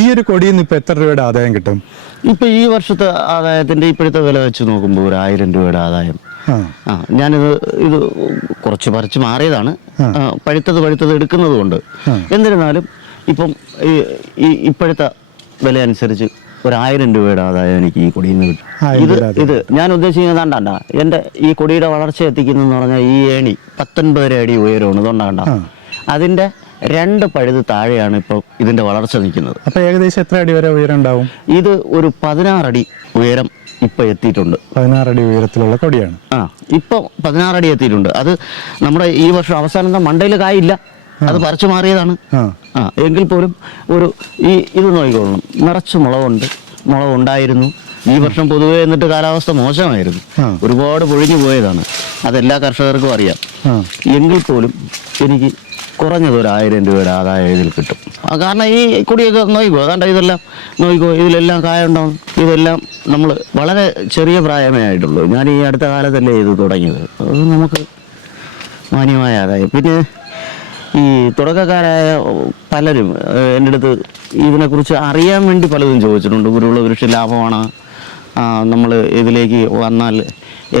ഈ ഒരു കൊടിയിൽ നിന്ന് ഇപ്പൊ എത്ര രൂപയുടെ ആദായം കിട്ടും? ഇപ്പൊ ഈ വർഷത്തെ ആദായത്തിന്റെ ഇപ്പോഴത്തെ വില വെച്ച് നോക്കുമ്പോൾ ഒരു ആയിരം രൂപയുടെ ആദായം. ആ. ഞാനിത് ഇത് കുറച്ച് പറിച്ച് മാറിയതാണ്. പഴുത്തത് പഴുത്തത് എടുക്കുന്നത് കൊണ്ട്. എന്നിരുന്നാലും ഇപ്പം ഈ ഈ ഇപ്പോഴത്തെ വില അനുസരിച്ച് ഒരു ആയിരം രൂപയുടെ ആദായം എനിക്ക് ഈ കൊടിയിൽ നിന്ന് കിട്ടും ഇത് ഇത് ഞാൻ ഉദ്ദേശിക്കുന്നത് കണ്ടാണ്ട എന്റെ ഈ കൊടിയുടെ വളർച്ച എത്തിക്കുന്നതെന്ന് പറഞ്ഞാൽ ഈ ഏണി പത്തൊൻപതര അടി ഉയരമാണ്. ഇതുകൊണ്ടാണ്ട അതിന്റെ രണ്ട് പഴുത് താഴെയാണ് ഇപ്പോൾ ഇതിന്റെ വളർച്ച നിൽക്കുന്നത്. അപ്പൊ ഏകദേശം എത്ര അടി വരെ ഉയരം ഉണ്ടാവും? ഇത് ഒരു പതിനാറടി ഉയരം ഇപ്പം എത്തിയിട്ടുണ്ട്. പതിനാറടി ഉയരത്തിലുള്ള കൊടിയാണ്. ആ ഇപ്പൊ പതിനാറടി എത്തിയിട്ടുണ്ട്. അത് നമ്മുടെ ഈ വർഷം അവസാനം മണ്ടയിൽ കായില്ല. അത് പറിച്ചു മാറിയതാണ്. ആ. എങ്കിൽ പോലും ഒരു ഈ ഇത് നോക്കിക്കൊള്ളണം നിറച്ച് മുളകുണ്ട് മുളകുണ്ടായിരുന്നു ഈ വർഷം പൊതുവെ എന്നിട്ട് കാലാവസ്ഥ മോശമായിരുന്നു. ഒരുപാട് പൊഴിഞ്ഞു പോയതാണ്. അതെല്ലാ കർഷകർക്കും അറിയാം. എങ്കിൽ പോലും എനിക്ക് കുറഞ്ഞത് ഒരു ആയിരം രൂപയുടെ ആദായം ഇതിൽ കിട്ടും. കാരണം ഈ കുടിയൊക്കെ നോയിക്കോ അതാണ്ട് ഇതെല്ലാം നോയിക്കോ ഇതിലെല്ലാം കായ ഉണ്ടാവും ഇതെല്ലാം നമ്മൾ വളരെ ചെറിയ പ്രായമേ ആയിട്ടുള്ളൂ. ഞാൻ ഈ അടുത്ത കാലത്തല്ലേ ഇത് തുടങ്ങിയത്. അത് നമുക്ക് മാന്യമായ ആദായം. പിന്നെ ഈ തുടക്കക്കാരായ പലരും എന്റെ അടുത്ത് ഇതിനെക്കുറിച്ച് അറിയാൻ വേണ്ടി പലതും ചോദിച്ചിട്ടുണ്ട്. കുരുവിള കൃഷി ലാഭമാണ്. നമ്മൾ ഇതിലേക്ക് വന്നാൽ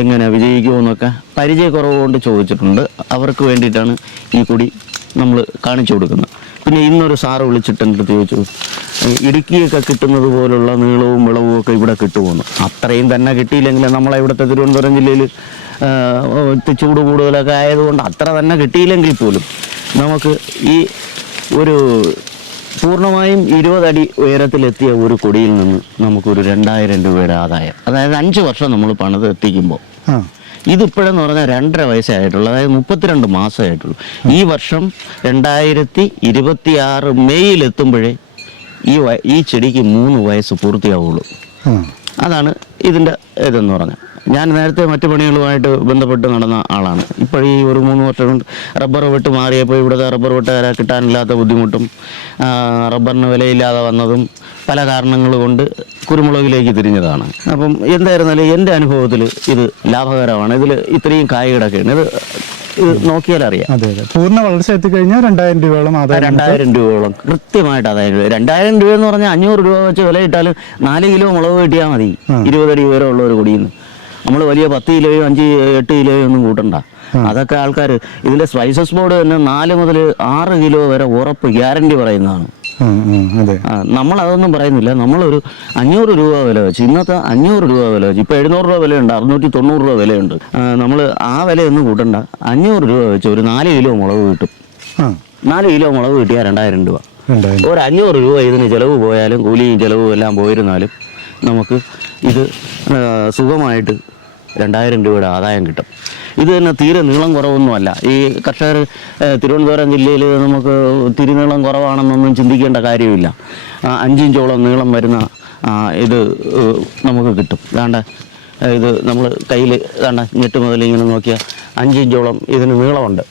എങ്ങനെ വിജയിക്കുമെന്നൊക്കെ പരിചയക്കുറവ് കൊണ്ട് ചോദിച്ചിട്ടുണ്ട്. അവർക്ക് വേണ്ടിയിട്ടാണ് ഈ കുടി നമ്മൾ കാണിച്ചു കൊടുക്കുന്നത് പിന്നെ ഇന്നൊരു സാറ് വിളിച്ചിട്ട് എന്റെ അടുത്ത് ചോദിച്ചു ഇടുക്കിയൊക്കെ കിട്ടുന്നത് പോലുള്ള നീളവും വിളവും ഒക്കെ ഇവിടെ കിട്ടുമെന്ന്? അത്രയും തന്നെ കിട്ടിയില്ലെങ്കിൽ നമ്മളെ ഇവിടുത്തെ തിരുവനന്തപുരം ജില്ലയിൽ ചൂട് കൂടുതലൊക്കെ ആയതുകൊണ്ട് അത്ര തന്നെ കിട്ടിയില്ലെങ്കിൽ പോലും നമുക്ക് ഈ ഒരു പൂർണമായും ഇരുപതടി ഉയരത്തിലെത്തിയ ഒരു കൊടിയിൽ നിന്ന് നമുക്കൊരു രണ്ടായിരം രൂപയുടെ ആദായം. അതായത് അഞ്ച് വർഷം നമ്മൾ പണിത് എത്തിക്കുമ്പോൾ ഇതിപ്പോഴെന്ന് പറഞ്ഞാൽ രണ്ടര വയസ്സായിട്ടുള്ളൂ അതായത് മുപ്പത്തിരണ്ട് മാസമായിട്ടുള്ളൂ ഈ വർഷം രണ്ടായിരത്തി ഇരുപത്തി ആറ് മെയ്യിൽ എത്തുമ്പോഴേ ഈ ഈ ചെടിക്ക് മൂന്ന് വയസ്സ് പൂർത്തിയാവുള്ളൂ. അതാണ് ഇതിന്റെ ഇതെന്ന് പറഞ്ഞാൽ. ഞാൻ നേരത്തെ മറ്റു പണികളുമായിട്ട് ബന്ധപ്പെട്ട് നടന്ന ആളാണ്. ഇപ്പോൾ ഈ ഒരു മൂന്ന് വർഷം കൊണ്ട് റബ്ബർ വെട്ട് മാറിയപ്പോൾ ഇവിടുത്തെ റബ്ബർ വെട്ടുകാരെ കിട്ടാനില്ലാത്ത ബുദ്ധിമുട്ടും റബ്ബറിന് വിലയില്ലാതെ വന്നതും പല കാരണങ്ങൾ കൊണ്ട് കുരുമുളകിലേക്ക് തിരിഞ്ഞതാണ്. അപ്പം എന്തായിരുന്നാലും എന്റെ അനുഭവത്തിൽ ഇത് ലാഭകരമാണ്. ഇതിൽ ഇത്രയും കായ്കിടക്കുകയാണ് ഇത് ഇത് നോക്കിയാൽ അറിയാം. അതെ അതെ. പൂർണ വളർച്ച എത്തിക്കഴിഞ്ഞാൽ രണ്ടായിരം രൂപയോളം ആദായം രണ്ടായിരം രൂപയോളം കൃത്യമായിട്ട് അതായത് രണ്ടായിരം രൂപ എന്ന് പറഞ്ഞാൽ അഞ്ഞൂറ് രൂപ വെച്ച് വില ഇട്ടാലും നാല് കിലോ മുളക് കിട്ടിയാൽ മതി. ഇരുപതടി ഉള്ള ഒരു കൊടിയിൽ നിന്ന് നമ്മൾ വലിയ പത്ത് കിലോയോ അഞ്ച് എട്ട് കിലോയോ ഒന്നും കൂട്ടണ്ട. അതൊക്കെ ആൾക്കാർ ഇതിന്റെ സ്പൈസസ് ബോർഡ് തന്നെ നാല് മുതൽ ആറ് കിലോ വരെ ഉറപ്പ് ഗ്യാരണ്ടി പറയുന്നതാണ്. നമ്മൾ അതൊന്നും പറയുന്നില്ല. നമ്മളൊരു അഞ്ഞൂറ് രൂപ വില വെച്ച് ഇന്നത്തെ അഞ്ഞൂറ് രൂപ വില വെച്ച് ഇപ്പോൾ എഴുന്നൂറ് രൂപ വിലയുണ്ട് അറുന്നൂറ്റി തൊണ്ണൂറ് രൂപ വിലയുണ്ട്. നമ്മൾ ആ വിലയൊന്നും കൂട്ടണ്ട. അഞ്ഞൂറ് രൂപ വെച്ച് ഒരു നാല് കിലോ മുളക് കിട്ടും. നാല് കിലോ മുളക് കിട്ടിയാൽ രണ്ടായിരം രൂപ. ഒരു അഞ്ഞൂറ് രൂപ ഇതിന് ചിലവ് പോയാലും കൂലിയും ചിലവും എല്ലാം പോയിരുന്നാലും നമുക്ക് ഇത് സുഖമായിട്ട് രണ്ടായിരം രൂപയുടെ ആദായം കിട്ടും. ഇത് തന്നെ തീരെ നീളം കുറവൊന്നുമല്ല. ഈ കർഷകർ തിരുവനന്തപുരം ജില്ലയിൽ നമുക്ക് തിരി നീളം കുറവാണെന്നൊന്നും ചിന്തിക്കേണ്ട കാര്യമില്ല. അഞ്ചിഞ്ചോളം നീളം വരുന്ന ഇത് നമുക്ക് കിട്ടും. വേണ്ട ഇത് നമ്മൾ കയ്യിൽ വേണ്ട ഞെട്ട് മുതൽ ഇങ്ങനെ നോക്കിയാൽ അഞ്ചിഞ്ചോളം ഇതിന് നീളമുണ്ട്.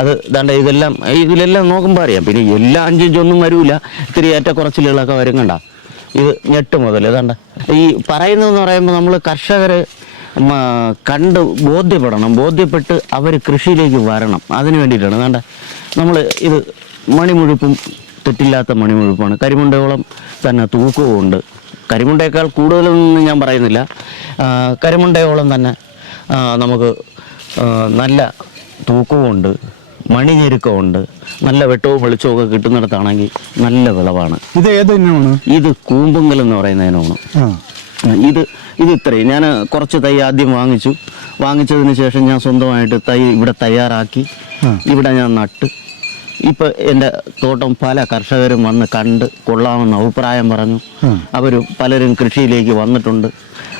അത് ദാണ്ട ഇതെല്ലാം ഇതിലെല്ലാം നോക്കുമ്പോൾ അറിയാം. പിന്നെ എല്ലാ അഞ്ചിഞ്ചൊന്നും വരില്ല ഇത്തിരി ഏറ്റക്കുറച്ചിലുകളൊക്കെ വരും കണ്ട. ഇത് ഞെട്ട് മുതൽ ഇതാണ്ട ഈ പറയുന്നതെന്ന് പറയുമ്പോൾ നമ്മൾ കർഷകർ കണ്ട് ബോധ്യപ്പെടണം ബോധ്യപ്പെട്ട് അവർ കൃഷിയിലേക്ക് വരണം. അതിന് വേണ്ടിയിട്ടാണ്. വേണ്ട നമ്മൾ ഇത് മണിമുഴുപ്പും തെറ്റില്ലാത്ത മണിമുഴുപ്പാണ്. കരിമുണ്ടയോളം തന്നെ തൂക്കവും ഉണ്ട്. കരിമുണ്ടയേക്കാൾ കൂടുതലൊന്നും ഞാൻ പറയുന്നില്ല. കരിമുണ്ടയോളം തന്നെ നമുക്ക് നല്ല തൂക്കവുമുണ്ട് മണിഞ്ഞെരുക്കമുണ്ട് നല്ല വെട്ടവും വെളിച്ചവും ഒക്കെ കിട്ടുന്നിടത്താണെങ്കിൽ നല്ല വിളവാണ്. ഇത് ഏത് ഇനമാണ്? ഇത് കൂമ്പുങ്കൽ എന്ന് പറയുന്നതിനാണ് ആ. ഇത് ഇത് ഇത്രയും. ഞാൻ കുറച്ച് തൈ ആദ്യം വാങ്ങിച്ചു. വാങ്ങിച്ചതിന് ശേഷം ഞാൻ സ്വന്തമായിട്ട് തൈ ഇവിടെ തയ്യാറാക്കി. ഇവിടെ ഞാൻ നട്ട്. ഇപ്പം എന്റെ തോട്ടം പല കർഷകരും വന്ന് കണ്ട് കൊള്ളാമെന്ന് അഭിപ്രായം പറഞ്ഞു. അവർ പലരും കൃഷിയിലേക്ക് വന്നിട്ടുണ്ട്.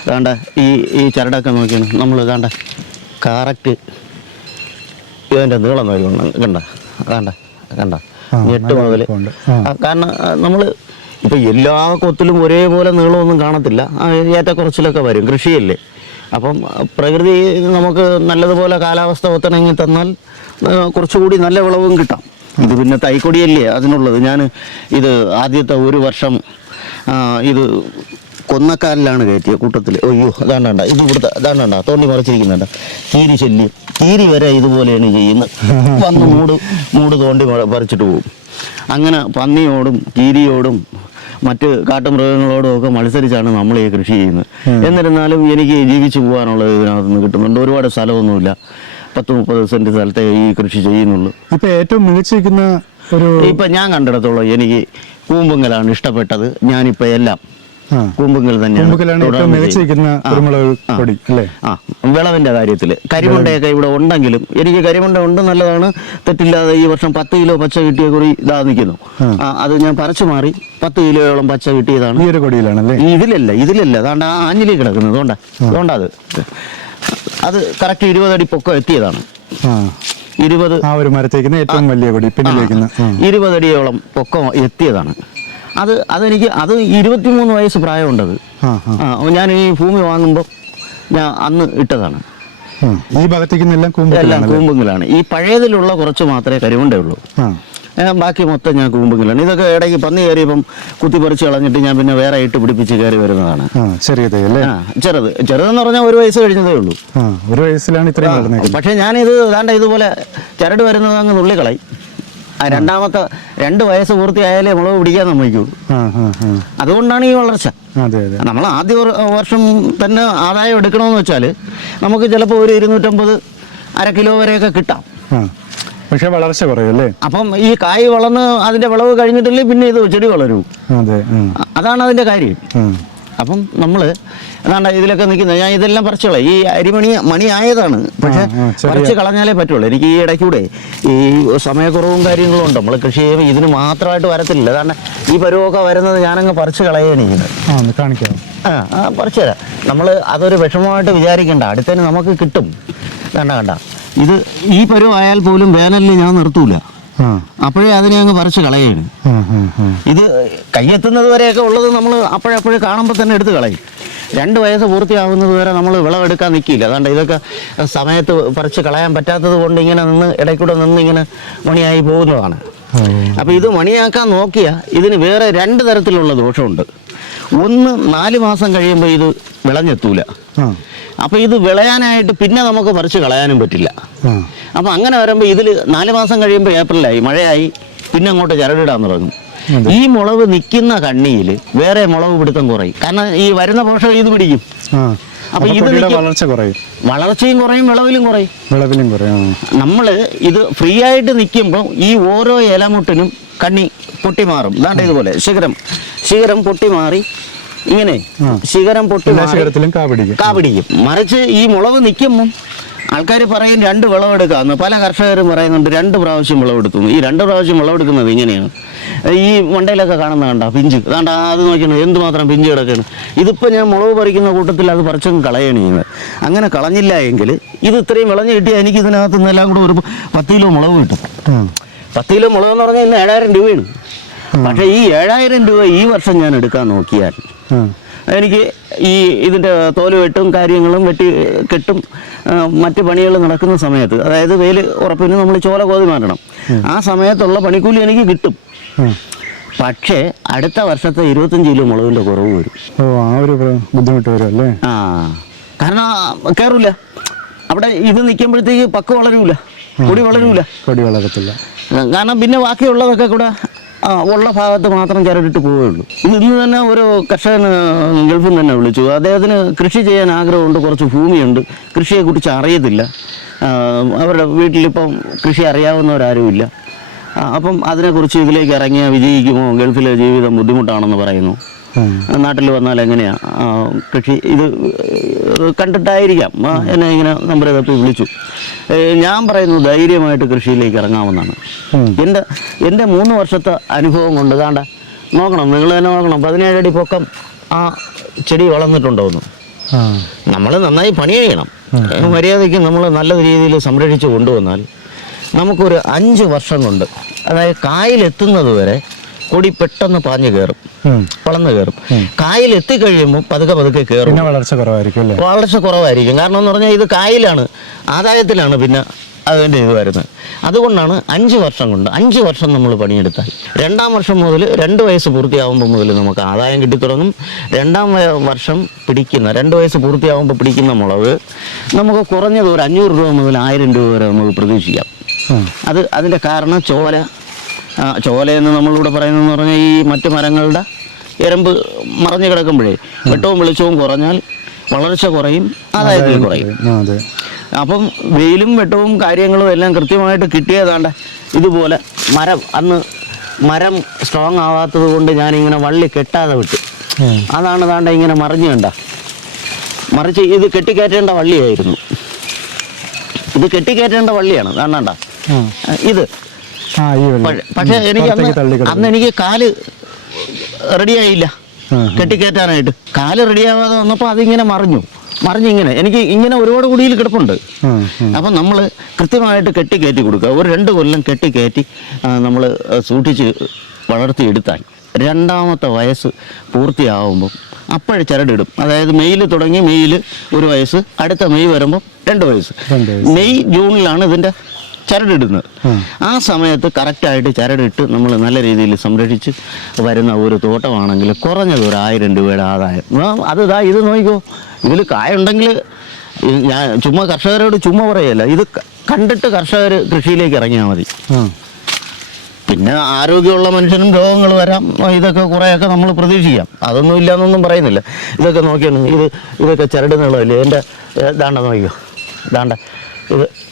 വേണ്ട ഈ ഈ ചരടൊക്കെ നോക്കിയാണ്. നമ്മൾ വേണ്ട കറക്റ്റ് ഇതിന്റെ നീളം നോക്കണം കണ്ട കണ്ട കണ്ട. എട്ട് ഞെട്ട് മുതൽ കാരണം നമ്മൾ ഇപ്പം എല്ലാ കൊത്തിലും ഒരേപോലെ നീളമൊന്നും കാണത്തില്ല. ഏറ്റക്കുറച്ചിലൊക്കെ വരും. കൃഷിയല്ലേ? അപ്പം പ്രകൃതി നമുക്ക് നല്ലതുപോലെ കാലാവസ്ഥ ഒത്തണമെങ്കിൽ തന്നാൽ കുറച്ചുകൂടി നല്ല വിളവും കിട്ടാം. ഇത് പിന്നെ തൈക്കൊടിയല്ലേ അതിനുള്ളത്? ഞാൻ ഇത് ആദ്യത്തെ ഒരു വർഷം ഇത് കൊന്നക്കാലിലാണ് കയറ്റിയ കൂട്ടത്തിൽ അയ്യോ അതാണ്ടണ്ട ഇത് ഇവിടുത്തെ അതാണ്ടണ്ട തോണ്ടി മറിച്ചിരിക്കുന്നുണ്ട്. തീരി ശല്യം തീരി വരെ ഇതുപോലെയാണ് ചെയ്യുന്നത്. വന്ന് മൂട് മൂട് തോണ്ടി മറിച്ചിട്ട് പോകും. അങ്ങനെ പന്നിയോടും കീരിയോടും മറ്റ് കാട്ടുമൃഗങ്ങളോടും ഒക്കെ മത്സരിച്ചാണ് നമ്മൾ ഈ കൃഷി ചെയ്യുന്നത്. എന്നിരുന്നാലും എനിക്ക് ജീവിച്ചു പോകാനുള്ളത് ഇതിനകത്ത് നിന്ന് കിട്ടുന്നുണ്ട്. ഒരുപാട് സ്ഥലമൊന്നുമില്ല. പത്ത് മുപ്പത് സെന്റ് സ്ഥലത്തെ ഈ കൃഷി ചെയ്യുന്നുള്ളൂ. ഇപ്പൊ ഏറ്റവും മികച്ചിരിക്കുന്ന ഒരു ഇപ്പം ഞാൻ കണ്ടിടത്തോളം എനിക്ക് കൂമ്പുങ്കലാണ് ഇഷ്ടപ്പെട്ടത്. ഞാനിപ്പോൾ എല്ലാം ആ. കൂമ്പുങ്കൽ തന്നെയാണ് കുരുമുളക് പൊടി അല്ലേ? ആ വിളവിന്റെ കാര്യത്തിൽ കരിമുണ്ടയൊക്കെ ഇവിടെ ഉണ്ടെങ്കിലും എനിക്ക് കരിമുണ്ട ഉണ്ട് നല്ലതാണ്. തെറ്റില്ലാതെ ഈ വർഷം പത്ത് കിലോ പച്ച കിട്ടിയ കുറി ഇതാ നിൽക്കുന്നു ആ, അത് ഞാൻ പറിച്ചു മാറി പത്ത് കിലോയോളം പച്ച കിട്ടിയതാണ്. ഈ ഒരു കൊടിയിലാണല്ലേ ഇതിലല്ല ഇതിലല്ല. അതാണ്ട് ആ ആഞ്ഞിലി കിടക്കുന്നത് അതുകൊണ്ടാ അതുകൊണ്ടാ അത്. അത് കറക്റ്റ് ഇരുപതടി പൊക്കം എത്തിയതാണ്. ഇരുപത് ആ ഒരു മരത്തേക്കുന്ന ഏറ്റവും വലിയ കൊടി പിന്നിലേക്കുന്ന. ഇരുപതടിയോളം പൊക്കം എത്തിയതാണ്. അത് അതെനിക്ക് അത് ഇരുപത്തിമൂന്ന് വയസ്സ് പ്രായമുണ്ടത്. ഞാൻ ഈ ഭൂമി വാങ്ങുമ്പോൾ ഞാൻ അന്ന് ഇട്ടതാണ്. ഈ ഭാഗത്തേക്കുന്ന എല്ലാം കൂമ്പുങ്കിലാണ് ഈ പഴയതിലുള്ള കുറച്ച് മാത്രമേ ഏ, ബാക്കി മൊത്തം ഞാൻ കൂമ്പുങ്കിലാണ് ഇതൊക്കെ ഇടയ്ക്ക് പന്നി കയറിയപ്പം കുത്തി പറിച്ച് കളഞ്ഞിട്ട് ഞാൻ പിന്നെ വേറെ ഇട്ട് പിടിപ്പിച്ച് കയറി വരുന്നതാണ്. ആ ചെറിയ തൈ അല്ലേ? ആ ചെറുത്. ചെറുതെന്ന് പറഞ്ഞാൽ ഒരു വയസ്സ് കഴിഞ്ഞതേ ഉള്ളൂ. ഒരു വയസ്സിലാണ് ഇത്രയും പക്ഷേ ഞാനിത് ദാണ്ട ഇതുപോലെ ചരട് വരുന്നത് അങ്ങ് നുള്ളിക്കളയും. രണ്ടാമത്തെ രണ്ട് വയസ്സ് പൂർത്തിയായാലേ മുളക് പിടിക്കാൻ സമ്മതിക്കൂ. ആ ആ ആ. അതുകൊണ്ടാണ് ഈ വളർച്ച. നമ്മൾ ആദ്യ വർ- വർഷം തന്നെ ആദായം എടുക്കണമെന്ന് വെച്ചാൽ നമുക്ക് ചിലപ്പോൾ ഒരു ഇരുന്നൂറ്റമ്പത് അര കിലോ വരെയൊക്കെ കിട്ടാം. പക്ഷെ വളർച്ച കുറയല്ലേ? അപ്പം ഈ കായ് വളർന്ന് അതിന്റെ വിളവ് കഴിഞ്ഞിട്ടില്ലേ പിന്നെ ഇത് ചെടി വളരൂ. അതെ അതാണ് അതിന്റെ കാര്യം. അപ്പം നമ്മൾ അതാണ്ട് ഇതിലൊക്കെ നിൽക്കുന്നത് ഞാൻ ഇതെല്ലാം പറിച്ചോളാം. ഈ അരിമണി മണി ആയതാണ്. പക്ഷെ പറിച്ച് കളഞ്ഞാലേ പറ്റുള്ളൂ. എനിക്ക് ഈ ഇടയ്ക്കൂടെ ഈ സമയക്കുറവും കാര്യങ്ങളും ഉണ്ട്. നമ്മൾ കൃഷി ചെയ്യുമ്പോൾ ഇതിന് മാത്രമായിട്ട് വരത്തില്ല. അതാണ് ഈ പരുവമൊക്കെ വരുന്നത് ഞാനങ്ങ് പറിച്ച് കളയാണ് ചെയ്യുന്നത്. ആ കാണിക്കാം. പറിച്ചു തരാം. നമ്മൾ അതൊരു വിഷമമായിട്ട് വിചാരിക്കേണ്ട. അടുത്തതിന് നമുക്ക് കിട്ടും. വേണ്ട വേണ്ട ഇത് ഈ പരുവായാൽ പോലും വേനലിൽ ഞാൻ നിർത്തൂല. അപ്പോഴേ അതിനെ അങ്ങ് പറിച്ച് കളയാണ് ഇത് കയ്യെത്തുന്നത് വരെയൊക്കെ ഉള്ളത് നമ്മൾ അപ്പോഴപ്പോഴും കാണുമ്പോൾ തന്നെ എടുത്ത് കളയും. രണ്ട് വയസ്സ് പൂർത്തിയാകുന്നത് വരെ നമ്മൾ വിളവെടുക്കാൻ നിൽക്കില്ല അതുകൊണ്ട് ഇതൊക്കെ സമയത്ത് പറിച്ച് കളയാൻ പറ്റാത്തത് കൊണ്ട് ഇങ്ങനെ നിന്ന് ഇടയ്ക്കൂടെ നിന്ന് ഇങ്ങനെ മണിയായി പോകുന്നതാണ്. അപ്പം ഇത് മണിയാക്കാൻ നോക്കിയാൽ ഇതിന് വേറെ രണ്ട് തരത്തിലുള്ള ദോഷമുണ്ട്. ഒന്ന് നാല് മാസം കഴിയുമ്പോൾ ഇത് വിളഞ്ഞെത്തൂല. അപ്പൊ അപ്പോൾ ഇത് വിളയാനായിട്ട് പിന്നെ നമുക്ക് പറിച്ച് കളയാനും പറ്റില്ല. അപ്പൊ അപ്പോൾ അങ്ങനെ വരുമ്പോൾ ഇതിൽ നാല് മാസം കഴിയുമ്പോൾ ഏപ്രിലായി മഴയായി പിന്നെ അങ്ങോട്ട് ചരടിടാൻ തുടങ്ങും. ഈ മുളവ് നിൽക്കുന്ന കണ്ണിയിൽ വേറെ മുളവ് പിടുത്തം കുറയും. കാരണം ഈ വരുന്ന പോഷകം ഇത് പിടിക്കും. അപ്പൊ ഇത്. വളർച്ച കുറയും. വളർച്ചയും കുറയും വിളവിലും കുറയും. വിളവിലും കുറയും. നമ്മൾ ഇത് ഫ്രീ ആയിട്ട് നിൽക്കുമ്പോൾ ഈ ഓരോ ഇലമുട്ടിനും കണ്ണി പൊട്ടി മാറും ഇതാണ്ട് ഇതുപോലെ. ശിഖരം. ശിഖരം പൊട്ടി മാറി ഇങ്ങനെ ശിഖരം പൊട്ടി എല്ലാ ശിഖരത്തിലും കാ പിടിക്കും. കാ പിടിക്കും മറിച്ച് ഈ മുളക് നിൽക്കുമ്പം ആൾക്കാർ പറയും രണ്ട് വിളവെടുക്കാമെന്ന് പല കർഷകരും പറയുന്നുണ്ട് രണ്ട് പ്രാവശ്യം വിളവെടുക്കുന്നു ഈ രണ്ട് പ്രാവശ്യം വിളവെടുക്കുന്നത് ഇങ്ങനെയാണ്. ഈ മണ്ടയിലൊക്കെ കാണുന്ന കണ്ട പിഞ്ച്. അതാണ്ട് അത് നോക്കണം എന്തുമാത്രം പിഞ്ച് കിടക്കുകയാണ് ഇതിപ്പോൾ ഞാൻ മുളക് പറിക്കുന്ന കൂട്ടത്തിൽ അത് പറിച്ചങ്ങ് കളയാണ് ചെയ്യുന്നത് അങ്ങനെ കളഞ്ഞില്ല എങ്കിൽ ഇത് ഇത്രയും വിളഞ്ഞ് കിട്ടിയാൽ എനിക്ക് ഇതിനകത്ത് നിന്നെല്ലാം കൂടെ ഒരു പത്ത് കിലോ മുളക് കിട്ടും. പത്ത് കിലോ മുളക് എന്ന് പറഞ്ഞാൽ ഇന്ന് ഏഴായിരം രൂപയാണ്. പക്ഷേ ഈ ഏഴായിരം രൂപ ഈ വർഷം ഞാൻ എടുക്കാൻ നോക്കിയാൽ എനിക്ക് ഈ ഇതിന്റെ തോൽ വെട്ടും കാര്യങ്ങളും വെട്ടി കെട്ടും മറ്റ് പണികൾ നടക്കുന്ന സമയത്ത് അതായത് വെയിൽ ഉറപ്പിന് നമ്മൾ ചോല കോതി മാറ്റണം. ആ സമയത്തുള്ള പണിക്കൂലി എനിക്ക് കിട്ടും. പക്ഷേ അടുത്ത വർഷത്തെ ഇരുപത്തഞ്ച് കിലോ മുളകിന്റെ കുറവ് വരും. ഓ ആ ഒരു ബുദ്ധിമുട്ട് വരും അല്ലേ ആ. കാരണം കയറൂല അവിടെ ഇത് നിൽക്കുമ്പോഴത്തേക്ക് പക്ക് വളരൂല. കൊടി വളരൂല. കൊടി വളരത്തില്ല. കാരണം പിന്നെ ബാക്കിയുള്ളതൊക്കെ കൂടെ ഉള്ള ഭാഗത്ത് മാത്രം ചിരട്ടിട്ട് പോവുകയുള്ളൂ. ഇന്ന് തന്നെ ഒരു കർഷകന് ഗൾഫിൽ നിന്ന് തന്നെ വിളിച്ചു. അദ്ദേഹത്തിന് കൃഷി ചെയ്യാൻ ആഗ്രഹമുണ്ട് കുറച്ച് ഭൂമിയുണ്ട്. കൃഷിയെക്കുറിച്ച് അറിയത്തില്ല. അവരുടെ വീട്ടിലിപ്പം കൃഷി അറിയാവുന്നവരാരുമില്ല. അപ്പം അതിനെക്കുറിച്ച് ഇതിലേക്ക് ഇറങ്ങിയാൽ വിജയിക്കുമോ? ഗൾഫിലെ ജീവിതം ബുദ്ധിമുട്ടാണെന്ന് പറയുന്നു. നാട്ടിൽ വന്നാൽ എങ്ങനെയാണ് കൃഷി ഇത് കണ്ടിട്ടായിരിക്കാം. എന്നെ ഇങ്ങനെ നമ്പർ തപ്പി വിളിച്ചു. ഞാൻ പറയുന്നു ധൈര്യമായിട്ട് കൃഷിയിലേക്ക് ഇറങ്ങാമെന്നാണ്. എന്റെ എന്റെ മൂന്ന് വർഷത്തെ അനുഭവം കൊണ്ട് കാണ്ട നോക്കണം നിങ്ങൾ തന്നെ നോക്കണം. പതിനേഴടി പൊക്കം ആ ചെടി വളർന്നിട്ടുണ്ടോന്ന് നമ്മൾ നന്നായി പണി ചെയ്യണം മര്യാദയ്ക്ക് നമ്മൾ നല്ല രീതിയിൽ സംരക്ഷിച്ച് കൊണ്ടുവന്നാൽ നമുക്കൊരു അഞ്ച് വർഷം കൊണ്ട് അതായത് കായലെത്തുന്നത് വരെ കൊടി പെട്ടെന്ന് പാഞ്ഞു കയറും. വളർന്നു കയറും കായിൽ എത്തിക്കഴിയുമ്പോൾ പതുക്കെ പതുക്കെ കയറും വളർച്ച കുറവായിരിക്കും വളർച്ച കുറവായിരിക്കും. കാരണം എന്ന് പറഞ്ഞാൽ ഇത് കായലാണ്. ആദായത്തിലാണ് പിന്നെ അതിന്റെ ഇത് വരുന്നത്. അതുകൊണ്ടാണ് അഞ്ച് വർഷം കൊണ്ട് അഞ്ച് വർഷം നമ്മൾ പണിയെടുത്താൽ. രണ്ടാം വർഷം മുതൽ രണ്ട് വയസ്സ് പൂർത്തിയാവുമ്പോൾ മുതൽ നമുക്ക് ആദായം കിട്ടിത്തുടങ്ങും. രണ്ടാം വർഷം പിടിക്കുന്ന രണ്ട് വയസ്സ് പൂർത്തിയാവുമ്പോൾ പിടിക്കുന്ന മുളക് നമുക്ക് കുറഞ്ഞത് ഒരു അഞ്ഞൂറ് രൂപ മുതൽ ആയിരം രൂപ വരെ നമുക്ക് പ്രതീക്ഷിക്കാം. അത് അതിന്റെ കാരണം ചോല ചോല എന്ന് നമ്മളിവിടെ പറയുന്നതെന്ന് പറഞ്ഞാൽ ഈ മറ്റു മരങ്ങളുടെ എരമ്പ് മറഞ്ഞു കിടക്കുമ്പോഴേ വെട്ടവും വെളിച്ചവും കുറഞ്ഞാൽ വളർച്ച കുറയും ആദായത്തിൽ കുറയും. അപ്പം വെയിലും വെട്ടവും കാര്യങ്ങളും എല്ലാം കൃത്യമായിട്ട് കിട്ടിയതാണ്ട് ഇതുപോലെ മരം. അന്ന് മരം സ്ട്രോങ് ആവാത്തത് കൊണ്ട് ഞാനിങ്ങനെ വള്ളി കെട്ടാതെ വിട്ടു. അതാണ് താണ്ട ഇങ്ങനെ മറിഞ്ഞു കണ്ട. മറിച്ച് ഇത് കെട്ടിക്കയറ്റേണ്ട വള്ളിയായിരുന്നു. ഇത് കെട്ടിക്കയറ്റേണ്ട വള്ളിയാണ്. കാണണ്ട ഇത് പക്ഷെ- എനിക്ക് അന്ന് അന്ന് എനിക്ക് കാൽ റെഡിയായില്ല. കെട്ടിക്കയറ്റാനായിട്ട്. കാൽ റെഡിയാവാതെ വന്നപ്പോൾ അതിങ്ങനെ മറിഞ്ഞു. മറിഞ്ഞിങ്ങനെ. എനിക്ക് ഇങ്ങനെ ഒരുപാട് കുടിയിൽ കിടപ്പുണ്ട്. അപ്പം നമ്മൾ കൃത്യമായിട്ട് കെട്ടി കയറ്റി കൊടുക്കുക. ഒരു രണ്ട് കൊല്ലം കെട്ടി കയറ്റി നമ്മൾ സൂക്ഷിച്ച് വളർത്തിയെടുത്താൽ രണ്ടാമത്തെ വയസ്സ് പൂർത്തിയാവുമ്പം അപ്പോഴേ ചരടിടും. അതായത് മെയ്യിൽ തുടങ്ങി മെയ്യിൽ ഒരു വയസ്സ് അടുത്ത മെയ് വരുമ്പം രണ്ട് വയസ്സ്. മെയ് ജൂണിലാണ് ഇതിന്റെ ചരടിടുന്നത്. ആ. സമയത്ത് കറക്റ്റായിട്ട് ചരടിട്ട് നമ്മൾ നല്ല രീതിയിൽ സംരക്ഷിച്ച് വരുന്ന ഒരു തോട്ടമാണെങ്കിൽ കുറഞ്ഞത് ഒരു ആയിരം രൂപയുടെ ആദായം. അത് ഇതാ ഇത് നോക്കിക്കോ. ഇതിൽ കായുണ്ടെങ്കിൽ ഞാൻ ചുമ്മാ കർഷകരോട് ചുമ്മാ പറയല്ല. ഇത് കണ്ടിട്ട് കർഷകർ കൃഷിയിലേക്ക് ഇറങ്ങിയാൽ മതി. പിന്നെ ആരോഗ്യമുള്ള മനുഷ്യനും രോഗങ്ങൾ വരാം. ഇതൊക്കെ കുറേയൊക്കെ നമ്മൾ പ്രതീക്ഷിക്കാം. അതൊന്നും ഇല്ലയെന്നൊന്നും പറയുന്നില്ല. ഇതൊക്കെ നോക്കിയാണ് ഇത് ഇതൊക്കെ ചരട് നീളമല്ലേ? എന്റെ ദാണ്ട നോക്കിക്കോ. ദാണ്ട. ഇത്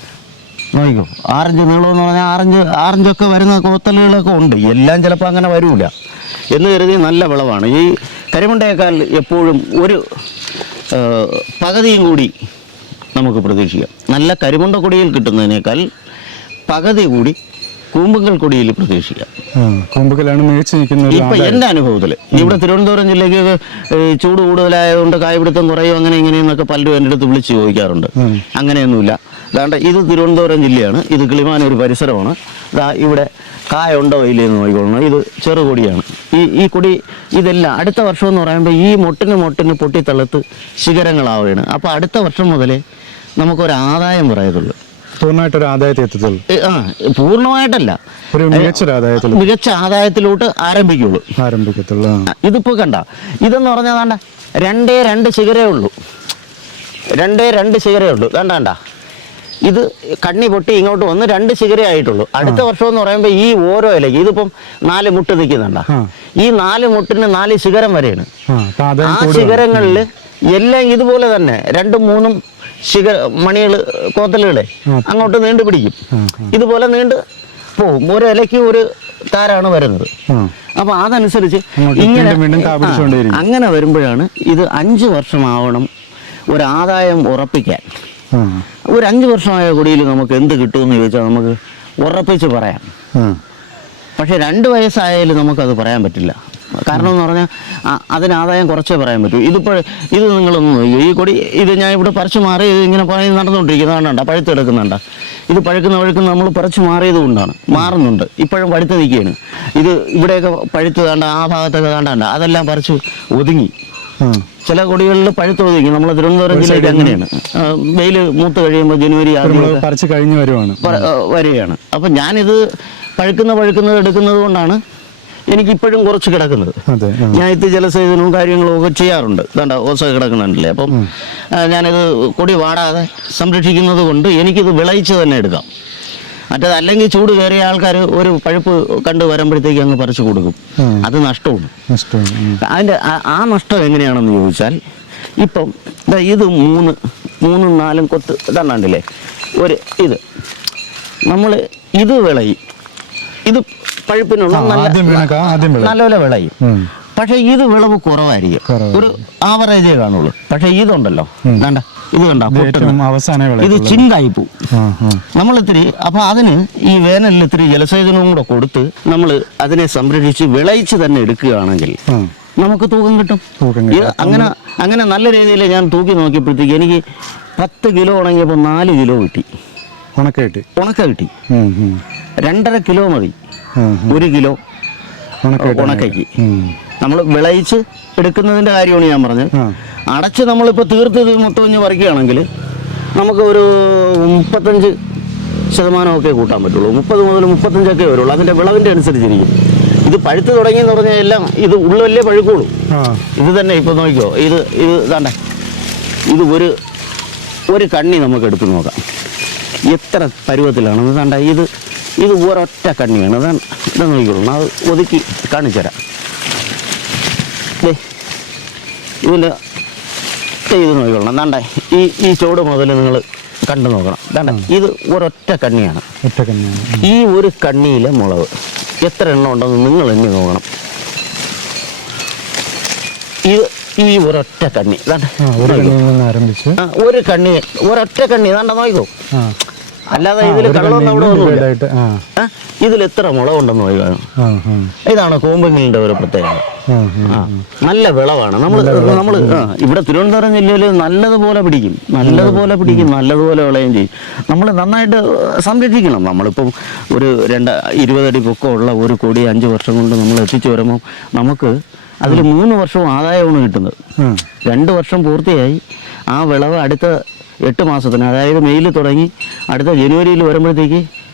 നോക്കിക്കോ ആറഞ്ച് നീളമെന്ന് പറഞ്ഞാൽ ആറഞ്ച് ആറഞ്ചൊക്കെ വരുന്ന കോത്തലുകളൊക്കെ ഉണ്ട്. എല്ലാം ചിലപ്പോൾ അങ്ങനെ വരൂല. എന്ന് കരുതി നല്ല വിളവാണ്. ഈ കരിമണ്ടയേക്കാൾ എപ്പോഴും ഒരു പകുതിയും കൂടി നമുക്ക് പ്രതീക്ഷിക്കാം. നല്ല കരിമുണ്ട കൊടിയിൽ കിട്ടുന്നതിനേക്കാൾ പകുതി കൂടി കൂമ്പുകൾ കൊടിയിൽ പ്രതീക്ഷിക്കാം. കൊമ്പുകലാണ് മികച്ചു നിൽക്കുന്ന ഒരു ഇപ്പൊ എന്റെ അനുഭവത്തിൽ ഇവിടെ തിരുവനന്തപുരം ജില്ലയ്ക്ക് ചൂട് കൂടുതലായതുകൊണ്ട് കായ്പിടുത്തം കുറയും അങ്ങനെ ഇങ്ങനെയെന്നൊക്കെ പലരും എന്റെ അടുത്ത് വിളിച്ച് ചോദിക്കാറുണ്ട്. അങ്ങനെയൊന്നുമില്ല. അതാണ്ട് ഇത് തിരുവനന്തപുരം ജില്ലയാണ്. ഇത് കിളിമാനൂർ പരിസരമാണ്. ഇതാ ഇവിടെ കായ ഉണ്ടോ ഇല്ലയെന്ന് നോക്കിക്കൊള്ളണം ഇത് ചെറുകൊടിയാണ് ഈ ഈ കൊടി ഇതെല്ലാം അടുത്ത വർഷം എന്ന് പറയുമ്പോൾ ഈ മൊട്ടിന് മൊട്ടിന് പൊട്ടിത്തള്ളത്ത് ശിഖരങ്ങളാവുകയാണ്. അപ്പോൾ അടുത്ത വർഷം മുതലേ നമുക്കൊരു ആദായം പറയത്തുള്ളൂ. പൂർണമായിട്ടൊരു ആദായത്തെ എത്തത്തുള്ളൂ ആ പൂർണമായിട്ടല്ല. ഒരു മികച്ചൊരു ആദായത്തിൽ മികച്ച ആദായത്തിലോട്ട് ആരംഭിക്കുള്ളൂ. ആരംഭിക്കത്തുള്ളൂ ഇതിപ്പോ കണ്ട ഇതെന്ന് പറഞ്ഞാൽ വേണ്ട രണ്ടേ രണ്ട് ശിഖരേ ഉള്ളൂ. രണ്ടേ രണ്ട് ശിഖരേ ഉള്ളൂ. വേണ്ട വേണ്ട ഇത് കണ്ണി പൊട്ടി ഇങ്ങോട്ട് വന്ന് രണ്ട് ശിഖരേ ആയിട്ടുള്ളൂ. അടുത്ത വർഷം എന്ന് പറയുമ്പോൾ ഈ ഓരോ ഇലയ്ക്ക് ഇതിപ്പം നാല് മുട്ട് നിൽക്കുന്നുണ്ട? ഈ നാല് മുട്ടിന് നാല് ശിഖരം വരെയാണ്. ആ ശിഖരങ്ങളിൽ എല്ലാം ഇതുപോലെ തന്നെ രണ്ടും മൂന്നും ശിഖ മണികൾ കോത്തലുകളെ അങ്ങോട്ട് നീണ്ടു പിടിക്കും. ഇതുപോലെ നീണ്ട് പോവും. ഓരോ ഇലയ്ക്ക് ഒരു താരാണ് വരുന്നത്. അപ്പൊ അതനുസരിച്ച് ഇങ്ങനെ. അങ്ങനെ വരുമ്പോഴാണ് ഇത് അഞ്ചു വർഷമാവണം ഒരു ആദായം ഉറപ്പിക്കാൻ. ഒരു അഞ്ച് വർഷമായ കുടിയിൽ നമുക്ക് എന്ത് കിട്ടുമെന്ന് ചോദിച്ചാൽ നമുക്ക് ഉറപ്പിച്ച് പറയാം. പക്ഷെ രണ്ട് വയസ്സായാലും നമുക്കത് പറയാൻ പറ്റില്ല. കാരണം എന്ന് പറഞ്ഞാൽ അതിന് ആദായം കുറച്ചേ പറയാൻ പറ്റൂ. ഇതിപ്പോൾ ഇത് നിങ്ങളൊന്ന് നോക്കൂ ഈ കൊടി ഇത് ഞാൻ ഇവിടെ പറിച്ചു മാറി ഇത് ഇങ്ങനെ പണി പഴുത്ത് കിടക്കുന്നുണ്ട ഇത് പഴുക്കുന്ന പഴുക്കുന്ന നമ്മൾ പറിച്ചു മാറിയത് കൊണ്ടാണ്. മാറുന്നുണ്ട്. ഇപ്പോഴും പഴുത്ത് നിൽക്കുകയാണ്. ഇത് ഇവിടെയൊക്കെ പഴുത്ത് കണ്ട ആ ഭാഗത്തൊക്കെ കണ്ടാണ്ട അതെല്ലാം പറിച്ചു ഒതുങ്ങി. ചില കൊടികളിൽ പഴുത്ത് ഒതുങ്ങി നമ്മൾ തിരുവനന്തപുരം ജില്ലയിൽ അങ്ങനെയാണ്. വെയിൽ മൂത്ത് കഴിയുമ്പോൾ ജനുവരി പറിച്ച് കഴിഞ്ഞു വരുവാണ്. വരികയാണ്. അപ്പം ഞാനിത് പഴുക്കുന്ന പഴുക്കുന്നത് എടുക്കുന്നത് കൊണ്ടാണ് എനിക്കിപ്പോഴും കുറച്ച് കിടക്കുന്നത്. ഞാൻ ഇത് ജലസേചനവും കാര്യങ്ങളും ഒക്കെ ചെയ്യാറുണ്ട്. ഇതാണ്ട ഓസ കിടക്കുന്നുണ്ടല്ലേ? അപ്പം ഞാനിത് കൊടി വാടാതെ സംരക്ഷിക്കുന്നത് കൊണ്ട് എനിക്കിത് വിളയിച്ച് തന്നെ എടുക്കാം. മറ്റേത് അല്ലെങ്കിൽ ചൂട് കയറിയ ആൾക്കാർ ഒരു പഴുപ്പ് കണ്ട് വരുമ്പോഴത്തേക്ക് അങ്ങ് പറിച്ചു കൊടുക്കും. അത് നഷ്ടമാണ്. അതിന്റെ ആ- നഷ്ടം എങ്ങനെയാണെന്ന് ചോദിച്ചാൽ ഇപ്പം ഇത് മൂന്ന് മൂന്നും നാലും കൊത്ത് ഇതാണ്ടില്ലേ ഒരു ഇത്. നമ്മൾ ഇത് വിളയും. ഇത് പഴുപ്പിനുള്ള നല്ല. നല്ലപോലെ വിളയും. പക്ഷേ ഇത് വിളവ് കുറവായിരിക്കും. ഒരു ആവറേജേ കാണുള്ളൂ. പക്ഷേ ഇതുണ്ടല്ലോ. വേണ്ട ഇത് കണ്ട അവസാന ഇത് ചിങ്കായി ആ നമ്മൾ ഇത്തിരി അപ്പൊ അതിന് ഈ വേനലിൽ ഇത്തിരി ജലസേചനവും കൂടെ കൊടുത്ത് നമ്മൾ അതിനെ സംരക്ഷിച്ച് വിളയിച്ച് തന്നെ എടുക്കുകയാണെങ്കിൽ നമുക്ക് തൂക്കം കിട്ടും. അങ്ങനെ അങ്ങനെ നല്ല രീതിയിൽ ഞാൻ തൂക്കി നോക്കിയപ്പോഴത്തേക്ക് എനിക്ക് പത്ത് കിലോ ഉണങ്ങിയപ്പോൾ നാല് കിലോ കിട്ടി. ഉണക്ക കിട്ടി. ഉണക്ക കിട്ടി. രണ്ടര കിലോ മതി. ഒരു കിലോ ഉണക്ക ഉണക്കയ്ക്ക്. നമ്മൾ വിളയിച്ച് എടുക്കുന്നതിന്റെ കാര്യമാണ് ഞാൻ പറഞ്ഞത്. അടച്ച് നമ്മളിപ്പോൾ തീർത്ത് ഇത് മൊത്തം ഇഞ്ഞ് പറിക്കുകയാണെങ്കിൽ നമുക്ക് ഒരു മുപ്പത്തഞ്ച് ശതമാനമൊക്കെ കൂട്ടാൻ പറ്റുള്ളൂ. മുപ്പത് മുതൽ മുപ്പത്തഞ്ചൊക്കെ വരുള്ളൂ. അതിന്റെ വിളവിന്റെ അനുസരിച്ചിരിക്കും. ഇത് പഴുത്ത് തുടങ്ങി എന്ന് പറഞ്ഞാൽ എല്ലാം ഇത് ഉള്ളല്ലേ പഴുക്കുള്ളൂ? ആ. ഇത് തന്നെ ഇപ്പോൾ നോക്കിക്കോ. ഇത് ഇത് ഇതാണ്ടേ. ഇത് ഒരു ഒരു കണ്ണി നമുക്ക് എടുത്ത് നോക്കാം. എത്ര പരുവത്തിലാണ്? ഇതാണ്ട ഇത് ഇത് ഒരൊറ്റ കണ്ണിയാണ്. അതാണ് ഇതാ നോക്കിക്കോളൂ. അത് ഒതുക്കി കാണിച്ചു തരാം ഇതിന്റെ ചെയ്ത് നോക്കിക്കൊള്ളണം. ദാണ്ടേ ഈ ഈ ചുവട് മുതൽ നിങ്ങൾ കണ്ടു നോക്കണം. ദാണ്ട ഇത് ഒരൊറ്റ കണ്ണിയാണ്. ഒറ്റ കണ്ണിയാണ്. ഈ ഒരു കണ്ണിയിലെ മുളവ് എത്ര എണ്ണം ഉണ്ടെന്ന് നിങ്ങൾ എണ്ണി നോക്കണം. ഇത് ഈ ഒരൊറ്റ കണ്ണി. ദാണ്ട ഒരു കണ്ണിയിൽ നിന്ന് ആരംഭിച്ച് ആ, ഒരു കണ്ണി ഒരൊറ്റ കണ്ണി. ദാണ്ട നോക്കിക്കോ. അല്ലാതെ ഇതിൽ കള്ളൊന്നും അവിടെ ഒന്നുമില്ല. ഇതിൽ എത്ര മുളകുണ്ടെന്ന് ഉണ്ടെന്ന് ആ ആ. ഇതാണ് കോമ്പങ്ങിലിന്റെ ഒരു പ്രത്യേകത. നല്ല വിളവാണ്. നമ്മൾ നമ്മൾ ഇവിടെ തിരുവനന്തപുരം ജില്ലയിൽ നല്ലതുപോലെ പിടിക്കും. നല്ലതുപോലെ പിടിക്കും നല്ലതുപോലെ വിളയും ചെയ്യും. നമ്മൾ നന്നായിട്ട് സംരക്ഷിക്കണം. നമ്മളിപ്പം ഒരു രണ്ട് ഇരുപതടി പൊക്കമുള്ള ഒരു കോടി അഞ്ച് വർഷം കൊണ്ട് നമ്മൾ എത്തിച്ചു വരുമ്പോൾ നമുക്ക് അതിൽ മൂന്ന് വർഷവും ആദായമാണ് കിട്ടുന്നത്. രണ്ട് വർഷം പൂർത്തിയായി. ആ വിളവ് അടുത്ത എട്ട് മാസത്തിന് അതായത് മെയ്യിൽ തുടങ്ങി അടുത്ത ജനുവരിയിൽ വരുമ്പോഴത്തേക്ക്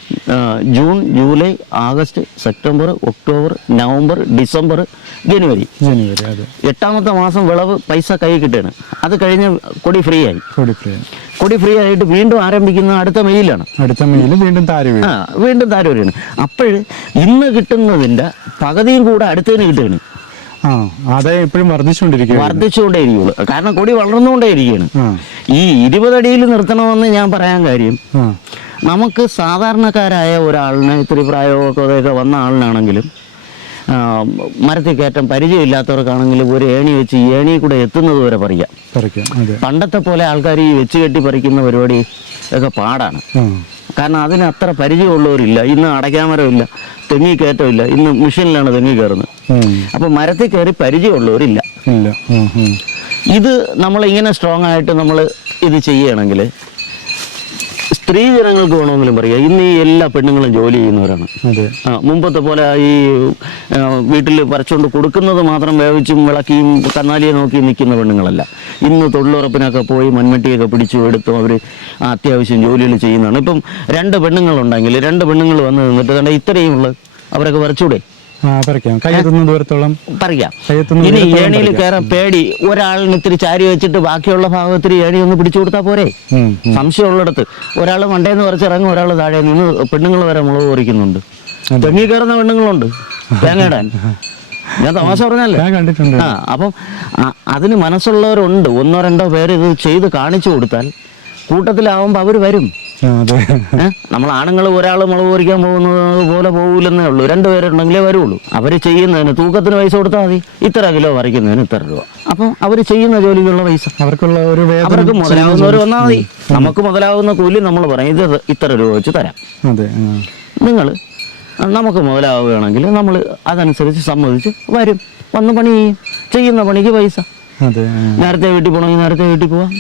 June July August September October November December ജനുവരി. ജനുവരി അതെ. എട്ടാമത്തെ മാസം വിളവ് പൈസ കൈ കിട്ടുകയാണ്. അത് കഴിഞ്ഞ് കൊടി ഫ്രീ ആയി. കൊടി ഫ്രീ കൊടി ഫ്രീ ആയിട്ട് വീണ്ടും ആരംഭിക്കുന്ന അടുത്ത മെയ്യിലാണ്. അടുത്ത മെയിൽ വീണ്ടും താരി വീഴും ആ വീണ്ടും താരവരെയാണ് അപ്പോൾ ഇന്ന് കിട്ടുന്നതിന്റെ പകുതിയും കൂടെ അടുത്തതിന് കിട്ടുകയാണ്. ആദായം എപ്പോഴും വർദ്ധിച്ചുകൊണ്ടിരിക്കും വർദ്ധിച്ചുകൊണ്ടേ ഇരിക്കുള്ളൂ കാരണം കൊടി വളർന്നുകൊണ്ടേ ഇരിക്കുകയാണ് ആ. ഈ ഇരുപതടിയിൽ നിർത്തണമെന്ന് ഞാൻ പറയാൻ കാര്യം നമുക്ക് സാധാരണക്കാരായ ഒരാളിന് ഇത്തിരി പ്രായമൊക്കെ വന്ന ആളിനാണെങ്കിലും മരത്തിൽ കയറ്റം പരിചയമില്ലാത്തവർക്കാണെങ്കിലും ഒരു ഏണി വെച്ച് ഈ ഏണി കൂടെ എത്തുന്നത് വരെ പറിക്കാം. പണ്ടത്തെ പോലെ ആൾക്കാർ ഈ വെച്ച് കെട്ടി പറിക്കുന്ന പരിപാടി ഒക്കെ പാടാണ്. കാരണം അതിന് അത്ര പരിചയമുള്ളവരില്ല. ഇന്ന് അടയ്ക്കാമരമില്ല. തെങ്ങി കയറ്റമില്ല. ഇന്ന് മെഷീനിലാണ് തെങ്ങി കയറുന്നത്. അപ്പൊ അപ്പോൾ മരത്തിൽ കയറി പരിചയമുള്ളവരില്ല. ഇത് നമ്മൾ ഇങ്ങനെ സ്ട്രോങ് ആയിട്ട് നമ്മൾ ഇത് ചെയ്യുകയാണെങ്കിൽ സ്ത്രീ ജനങ്ങൾക്ക് വേണമെങ്കിലും പറയാം. ഇന്ന് ഈ എല്ലാ പെണ്ണുങ്ങളും ജോലി ചെയ്യുന്നവരാണ്. ആ, മുമ്പത്തെ പോലെ ഈ വീട്ടിൽ പറിച്ചുകൊണ്ട് കൊടുക്കുന്നത് മാത്രം വേവിച്ചും വിളക്കിയും കന്നാലിയെ നോക്കി നിൽക്കുന്ന പെണ്ണുങ്ങളല്ല. ഇന്ന് തൊഴിലുറപ്പിനൊക്കെ പോയി മൺവെട്ടിയൊക്കെ പിടിച്ചു എടുത്തും അവർ അത്യാവശ്യം ജോലികൾ ചെയ്യുന്നതാണ്. ഇപ്പം രണ്ട് പെണ്ണുങ്ങളുണ്ടെങ്കിൽ രണ്ട് പെണ്ണുങ്ങൾ വന്ന് നിന്നിട്ട് കണ്ട ഇത്രയും ഉള്ളത്? അവരൊക്കെ വരച്ചൂടെ? ദൂരത്തോളം പറയാം ഇനി ഏണിയിൽ കയറാൻ പേടി. ഒരാളിന് ഇത്തിരി ചാരി വെച്ചിട്ട് ബാക്കിയുള്ള ഭാഗത്തിൽ ഏണി ഒന്ന് പിടിച്ചു കൊടുത്താൽ പോരെ. സംശയമുള്ളിടത്ത്. ഒരാൾ മണ്ടേന്ന് പറിച്ചിറങ്ങും ഒരാൾ താഴെ നിന്ന് പെണ്ണുങ്ങൾ വരെ മുളക് പൊറിക്കുന്നുണ്ട്. തെങ്ങി കയറുന്ന പെണ്ണുങ്ങളുണ്ട്. തേങ്ങയിടാൻ. ഞാൻ തമാശ പറഞ്ഞല്ലേ കണ്ടിട്ടുണ്ട്. ആ അപ്പം അതിന് മനസ്സുള്ളവരുണ്ട്. ഒന്നോ രണ്ടോ പേര് ഇത് ചെയ്ത് കാണിച്ചു കൊടുത്താൽ കൂട്ടത്തിലാവുമ്പോൾ അവർ വരും? നമ്മൾ ആണുങ്ങൾ ഒരാൾ മുളക് പൊറിക്കാൻ പോകുന്നത് പോലെ പോകില്ലെന്നേ ഉള്ളൂ. രണ്ടുപേരുണ്ടെങ്കിലേ വരുള്ളൂ. അവർ ചെയ്യുന്നതിന് തൂക്കത്തിന് പൈസ കൊടുത്താൽ മതി. ഇത്ര കിലോ വരയ്ക്കുന്നതിന് ഇത്ര രൂപ. അപ്പം അവർ ചെയ്യുന്ന ജോലിക്കുള്ള പൈസ. അവർക്കുള്ള ഒരു അവർക്ക് മുതലാവുന്നവർ വന്നാൽ മതി. നമുക്ക് മുതലാവുന്ന കൂലി നമ്മൾ പറയും ഇത് ഇത്ര രൂപ വെച്ച് തരാം. നിങ്ങൾ നമുക്ക് മുതലാവുകയാണെങ്കിൽ നമ്മൾ അതനുസരിച്ച് സമ്മതിച്ച് വരും. വന്ന് പണി ചെയ്യും. ചെയ്യുന്ന പണിക്ക് പൈസ. നേരത്തെ വീട്ടിൽ പോകണമെങ്കിൽ നേരത്തെ വീട്ടിൽ പോവാം.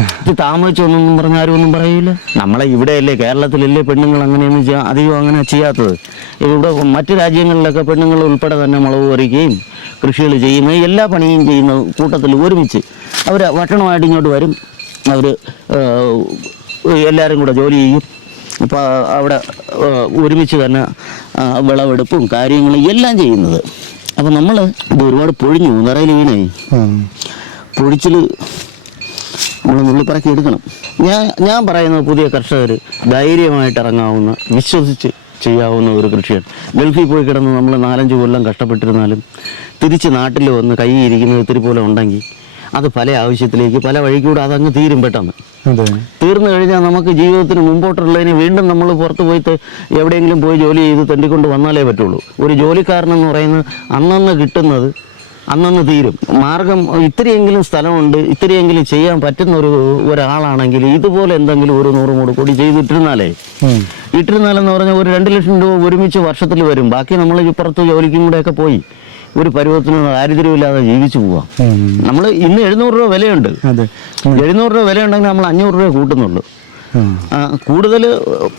ഇത് താമസിച്ചൊന്നും പറഞ്ഞ ആരും ഒന്നും പറയില്ല നമ്മളെ ഇവിടെയല്ലേ കേരളത്തിലല്ലേ പെണ്ണുങ്ങൾ അങ്ങനെയൊന്നും ചെയ്യാ അധികം അങ്ങനെ ചെയ്യാത്തത്. ഇവിടെ മറ്റ് രാജ്യങ്ങളിലൊക്കെ പെണ്ണുങ്ങൾ ഉൾപ്പെടെ തന്നെ മുളക് പറിക്കുകയും കൃഷികൾ ചെയ്യുന്ന എല്ലാ പണിയും ചെയ്യുന്ന കൂട്ടത്തിൽ ഒരുമിച്ച് അവർ ഭക്ഷണമായിട്ട് ഇങ്ങോട്ട് വരും. അവർ എല്ലാവരും കൂടെ ജോലി ചെയ്യും. അപ്പോൾ അവിടെ ഒരുമിച്ച് തന്നെ വിളവെടുപ്പും കാര്യങ്ങളും എല്ലാം ചെയ്യുന്നത്. അപ്പോൾ നമ്മൾ ഇത് ഒരുപാട് പൊഴിഞ്ഞു നിറയിൽ വീണേ. പൊഴിച്ചിൽ നമ്മൾ നുള്ളിപ്പറക്കി എടുക്കണം. ഞാൻ ഞാൻ പറയുന്നത് പുതിയ കർഷകർ ധൈര്യമായിട്ട് ഇറങ്ങാവുന്ന വിശ്വസിച്ച് ചെയ്യാവുന്ന ഒരു കൃഷിയാണ്. ഗൾഫിൽ പോയി കിടന്ന് നമ്മൾ നാലഞ്ച് കൊല്ലം കഷ്ടപ്പെട്ടിരുന്നാലും തിരിച്ച് നാട്ടിൽ വന്ന് കൈ ഇരിക്കുന്ന ഇത്തിരി പോലെ ഉണ്ടെങ്കിൽ അത് പല ആവശ്യത്തിലേക്ക് പല വഴിക്കൂടെ അതങ്ങ് തീരും പെട്ടെന്ന്. തീർന്നു കഴിഞ്ഞാൽ നമുക്ക് ജീവിതത്തിന് മുമ്പോട്ടുള്ളതിന് വീണ്ടും നമ്മൾ പുറത്ത് പോയിട്ട് എവിടെയെങ്കിലും പോയി ജോലി ചെയ്ത് തണ്ടിക്കൊണ്ട് വന്നാലേ പറ്റുള്ളൂ. ഒരു ജോലിക്കാരനെന്ന് പറയുന്നത് അന്നന്ന് കിട്ടുന്നത് അന്നന്ന് തീരും. മാർഗം ഇത്രയെങ്കിലും സ്ഥലമുണ്ട് ഇത്രയെങ്കിലും ചെയ്യാൻ പറ്റുന്ന ഒരു ഒരാളാണെങ്കിൽ ഇതുപോലെ എന്തെങ്കിലും ഒരു നൂറ് മൂട് കോടി ചെയ്തിട്ടിരുന്നാലേ. ഇട്ടിരുന്നാലെന്ന് പറഞ്ഞാൽ ഒരു രണ്ട് ലക്ഷം രൂപ ഒരുമിച്ച് വർഷത്തിൽ വരും. ബാക്കി നമ്മൾ ഇപ്പുറത്ത് ജോലിക്കും കൂടെയൊക്കെ പോയി ഒരു പരുവത്തിന് ദാരിദ്ര്യമില്ലാതെ ജീവിച്ചു പോവാം. നമ്മൾ ഇന്ന് എഴുന്നൂറ് രൂപ വിലയുണ്ട്. എഴുന്നൂറ് രൂപ വിലയുണ്ടെങ്കിൽ നമ്മൾ അഞ്ഞൂറ് രൂപ കൂട്ടുന്നുള്ളൂ. കൂടുതൽ